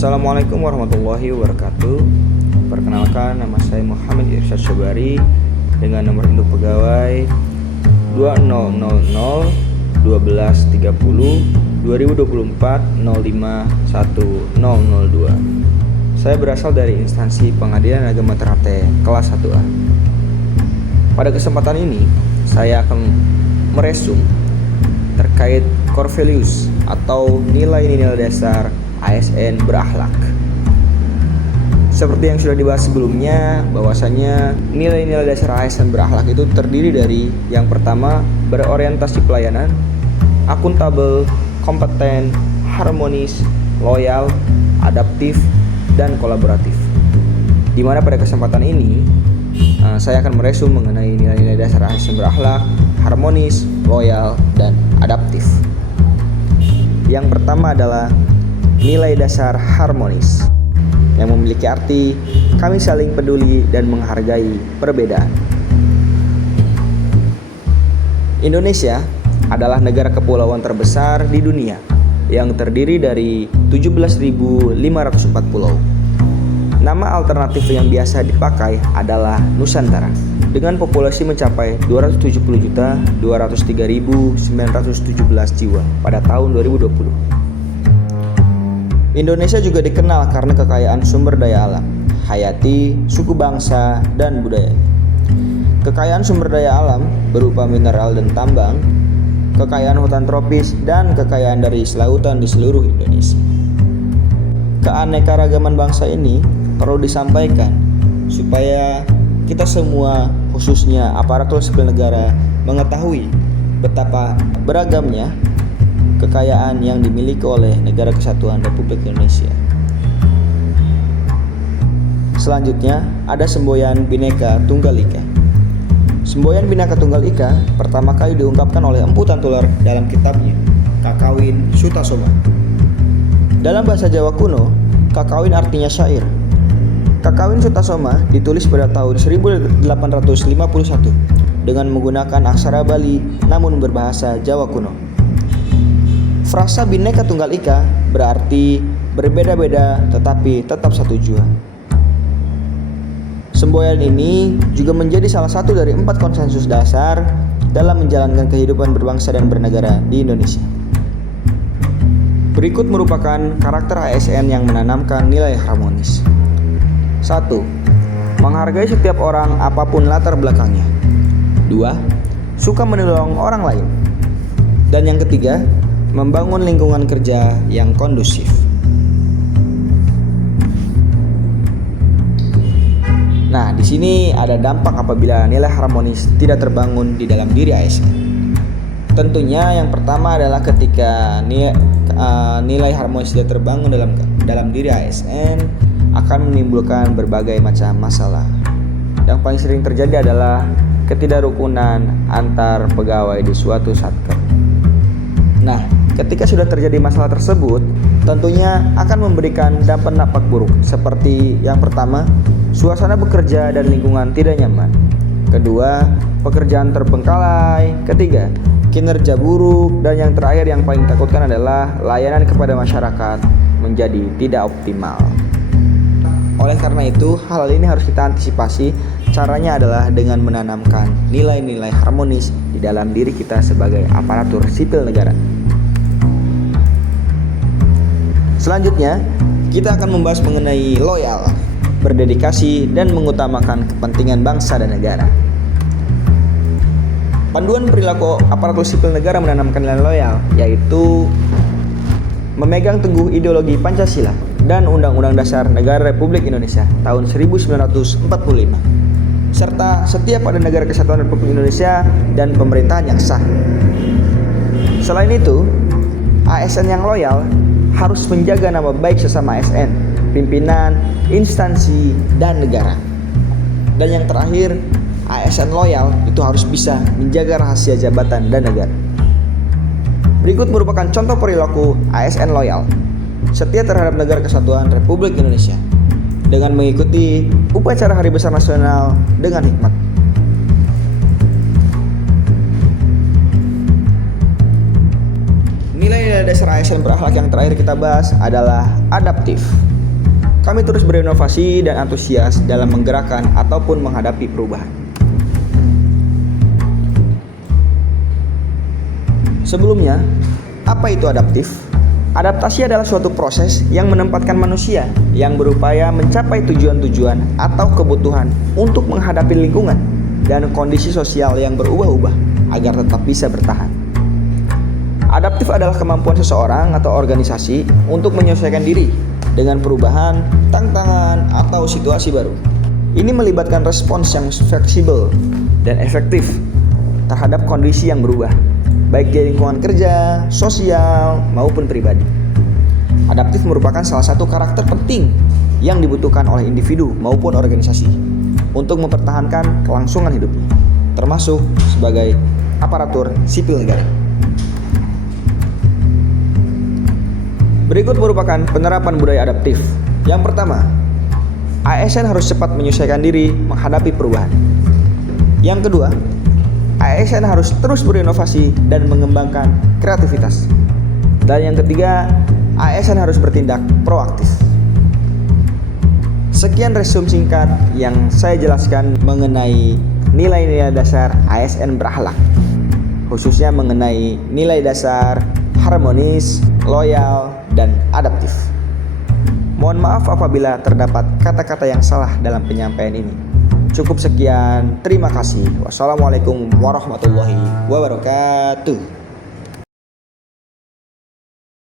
Assalamualaikum warahmatullahi wabarakatuh. Perkenalkan, nama saya Muhammad Irsyad Syabari dengan nomor induk pegawai 200000302024 Saya berasal dari instansi Pengadilan Agama Ternate kelas 1A. Pada kesempatan ini, saya akan meresum terkait core values atau nilai-nilai dasar ASN berakhlak. Seperti yang sudah dibahas sebelumnya, bahwasanya nilai-nilai dasar ASN berakhlak itu terdiri dari yang pertama, berorientasi pelayanan, akuntabel, kompeten, harmonis, loyal, adaptif, dan kolaboratif. Di mana pada kesempatan ini saya akan meresum mengenai nilai-nilai dasar ASN berakhlak, harmonis, loyal, dan adaptif. Yang pertama adalah nilai dasar harmonis, yang memiliki arti kami saling peduli dan menghargai perbedaan. Indonesia adalah negara kepulauan terbesar di dunia yang terdiri dari 17.504 pulau. Nama alternatif yang biasa dipakai adalah Nusantara dengan populasi mencapai 270.203.917 jiwa pada tahun 2020. Indonesia juga dikenal karena kekayaan sumber daya alam, hayati, suku bangsa, dan budaya. Kekayaan sumber daya alam berupa mineral dan tambang, kekayaan hutan tropis, dan kekayaan dari selautan di seluruh Indonesia. Keanekaragaman bangsa ini perlu disampaikan supaya kita semua, khususnya aparatur sipil negara, mengetahui betapa beragamnya kekayaan yang dimiliki oleh Negara Kesatuan Republik Indonesia. Selanjutnya ada semboyan Bhinneka Tunggal Ika. Semboyan Bhinneka Tunggal Ika pertama kali diungkapkan oleh Empu Tantular dalam kitabnya Kakawin Sutasoma. Dalam bahasa Jawa kuno, kakawin artinya syair. Kakawin Sutasoma ditulis pada tahun 1851 dengan menggunakan aksara Bali namun berbahasa Jawa kuno. Frasa Bhinneka Tunggal Ika berarti berbeda-beda tetapi tetap satu jua. Semboyan ini juga menjadi salah satu dari 4 konsensus dasar dalam menjalankan kehidupan berbangsa dan bernegara di Indonesia. Berikut merupakan karakter ASN yang menanamkan nilai harmonis. 1. Menghargai setiap orang apapun latar belakangnya. 2. Suka menolong orang lain. Dan yang ketiga, membangun lingkungan kerja yang kondusif. Nah, di sini ada dampak apabila nilai harmonis tidak terbangun di dalam diri ASN. Tentunya yang pertama adalah ketika nilai harmonis tidak terbangun dalam diri ASN akan menimbulkan berbagai macam masalah. Yang paling sering terjadi adalah ketidakrukunan antar pegawai di suatu satker. Nah, ketika sudah terjadi masalah tersebut, tentunya akan memberikan dampak buruk seperti yang pertama, suasana bekerja dan lingkungan tidak nyaman. Kedua, pekerjaan terbengkalai. Ketiga, kinerja buruk. Dan yang terakhir yang paling takutkan adalah layanan kepada masyarakat menjadi tidak optimal. Oleh karena itu, hal ini harus kita antisipasi. Caranya adalah dengan menanamkan nilai-nilai harmonis di dalam diri kita sebagai aparatur sipil negara. Selanjutnya, kita akan membahas mengenai loyal, berdedikasi, dan mengutamakan kepentingan bangsa dan negara. Panduan perilaku aparatur sipil negara menanamkan nilai loyal, yaitu memegang teguh ideologi Pancasila dan Undang-Undang Dasar Negara Republik Indonesia tahun 1945, serta setia pada Negara Kesatuan Republik Indonesia dan pemerintahan yang sah. Selain itu, ASN yang loyal harus menjaga nama baik sesama ASN, pimpinan, instansi, dan negara. Dan yang terakhir, ASN loyal itu harus bisa menjaga rahasia jabatan dan negara. Berikut merupakan contoh perilaku ASN loyal. Setia terhadap Negara Kesatuan Republik Indonesia dengan mengikuti upacara Hari Besar Nasional dengan hikmat. Nilai dasar ASN berakhlak yang terakhir kita bahas adalah adaptif. Kami terus berinovasi dan antusias dalam menggerakkan ataupun menghadapi perubahan. Sebelumnya, apa itu adaptif? Adaptasi adalah suatu proses yang menempatkan manusia yang berupaya mencapai tujuan-tujuan atau kebutuhan untuk menghadapi lingkungan dan kondisi sosial yang berubah-ubah agar tetap bisa bertahan. Adaptif adalah kemampuan seseorang atau organisasi untuk menyesuaikan diri dengan perubahan, tantangan, atau situasi baru. Ini melibatkan respons yang fleksibel dan efektif terhadap kondisi yang berubah, baik di lingkungan kerja, sosial, maupun pribadi. Adaptif merupakan salah satu karakter penting yang dibutuhkan oleh individu maupun organisasi untuk mempertahankan kelangsungan hidupnya, termasuk sebagai aparatur sipil negara. Berikut merupakan penerapan budaya adaptif. Yang pertama, ASN harus cepat menyesuaikan diri menghadapi perubahan. Yang kedua, ASN harus terus berinovasi dan mengembangkan kreativitas. Dan yang ketiga, ASN harus bertindak proaktif. Sekian resume singkat yang saya jelaskan mengenai nilai-nilai dasar ASN berakhlak, khususnya mengenai nilai dasar harmonis, loyal, dan adaptif. Mohon maaf apabila terdapat kata-kata yang salah dalam penyampaian ini. Cukup sekian, terima kasih. Wassalamualaikum warahmatullahi wabarakatuh.